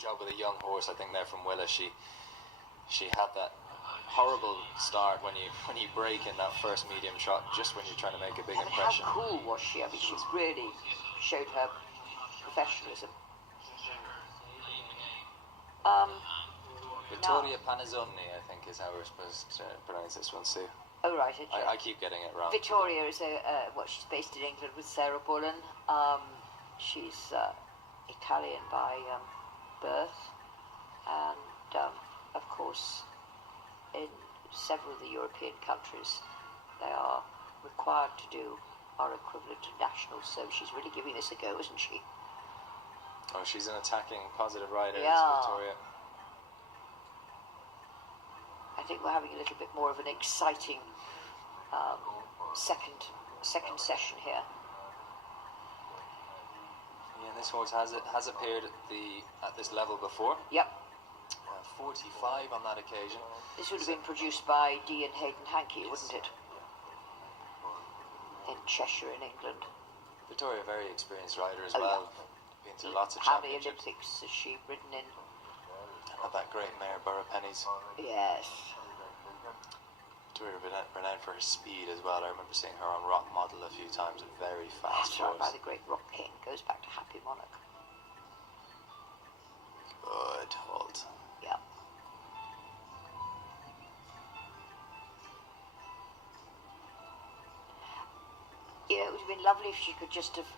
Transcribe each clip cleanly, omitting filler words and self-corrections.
job with a young horse. I think there from Willa, she had that horrible start when you break in that first medium trot, just when you're trying to make a big impression. How cool was she? I mean, she's really showed her professionalism. Vittoria Panazzoni, I think, is how we're supposed to pronounce this one, Sue. Oh, right. Okay. I keep getting it wrong. Victoria is she's based in England with Sarah Bullen. She's Italian by birth, and of course, in several of the European countries, they are required to do our equivalent of nationals. So she's really giving this a go, isn't she? Oh, she's an attacking, positive rider, yeah. Victoria. I think we're having a little bit more of an exciting second session here. Yeah, this horse has appeared at this level before. Yep. 45 on that occasion. This would have been produced by D and Hayden Hankey, wouldn't it? In Cheshire, in England. Victoria, very experienced rider as well. Yeah. Been to lots of How many championships. Olympics has she ridden in? Had that great mare, Borough Pennies. Yes. Victoria renowned for her speed as well. I remember seeing her on Rock Model a few times. A very fast That's right, horse. by the great Rock King. Goes back to Happy Monarch. Good hold. Yeah. You know, it would have been lovely if she could just have,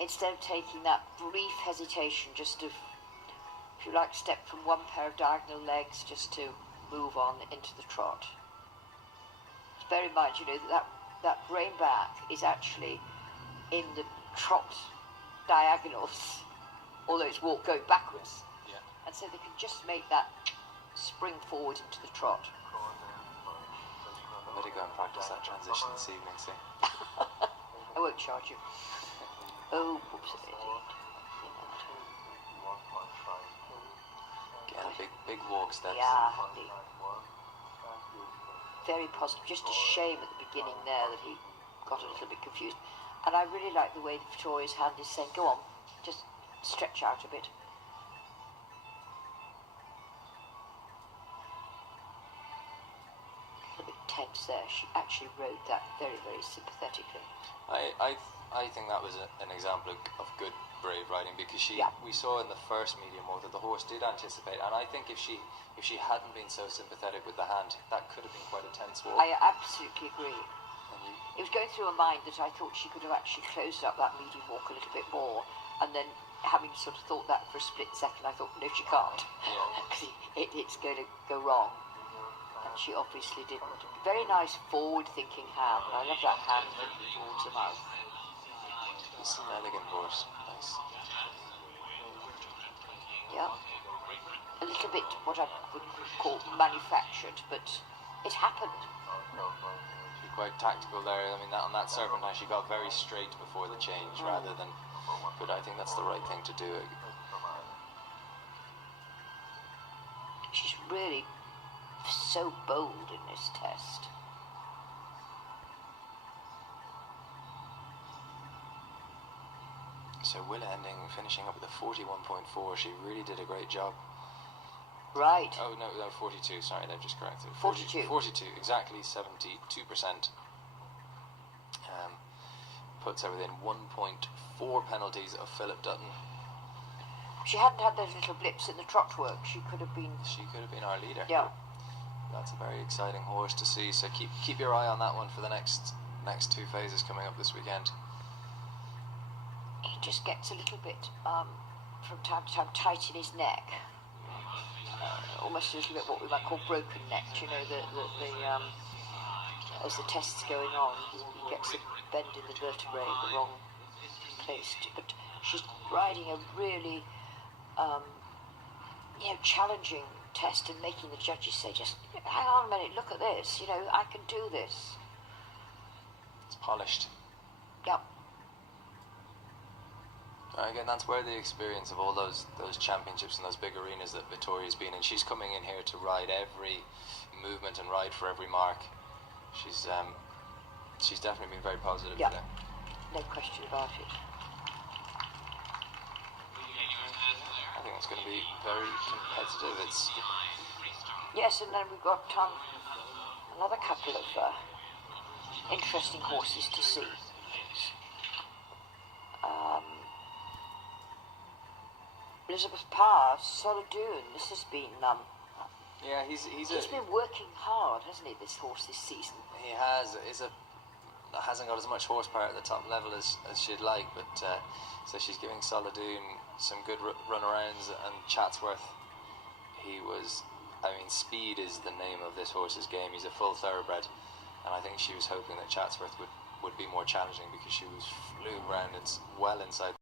instead of taking that brief hesitation, just have, if you like, step from one pair of diagonal legs just to move on into the trot. Bear in mind, you know, that brain back is actually in the trot diagonals, although it's going backwards. Yeah. And so they can just make that spring forward into the trot. I better go and practice that transition this evening, see. I won't charge you. Oh, whoops, I did. Again, big walk steps. Yeah, very positive. Just a shame at the beginning there that he got a little bit confused. And I really like the way that Victoria's hand is saying, go on, just stretch out a bit. A little bit tense there. She actually rode that very, very sympathetically. I think that was an example of good brave riding, because we saw in the first medium walk that the horse did anticipate, and I think if she hadn't been so sympathetic with the hand, that could have been quite a tense walk. I absolutely agree. It was going through her mind that I thought she could have actually closed up that medium walk a little bit more, and then having sort of thought that for a split second, I thought, no, she can't, because it's going to go wrong. And she obviously didn't. Very nice forward-thinking hand. I love that hand looking towards the mouth. It's an elegant horse. Nice. Yeah. A little bit what I would call manufactured, but it happened. She's quite tactical there. I mean, on that serpentine, she got very straight before the change, rather than. But I think that's the right thing to do. She's really so bold in this test. So Willa finishing up with a 41.4. She really did a great job. Right. Oh, no, 42. Sorry, they've just corrected. 42. 42, exactly 72%. Puts her within 1.4 penalties of Philip Dutton. If she hadn't had those little blips in the trot work, she could have been our leader. Yeah. That's a very exciting horse to see. So keep your eye on that one for the next two phases coming up this weekend. He just gets a little bit from time to time tight in his neck, almost a little bit what we might call broken neck. You know, the as the test's going on, he gets a bend in the vertebrae in the wrong place. But she's riding a really challenging test and making the judges say, just hang on a minute, look at this. You know, I can do this. It's polished. Yep. Again, that's where the experience of all those championships and those big arenas that Victoria's been in. She's coming in here to ride every movement and ride for every mark. She's definitely been very positive today. No question about it. I think it's going to be very competitive. Yes, and then we've got another couple of interesting horses to see. Elizabeth Parr, Solidoon. This has been yeah, he's been working hard, hasn't he? This horse this season. He has. Hasn't got as much horsepower at the top level as she'd like, but so she's giving Solidoon some good runarounds, and Chatsworth. Speed is the name of this horse's game. He's a full thoroughbred, and I think she was hoping that Chatsworth would be more challenging because she flew around well inside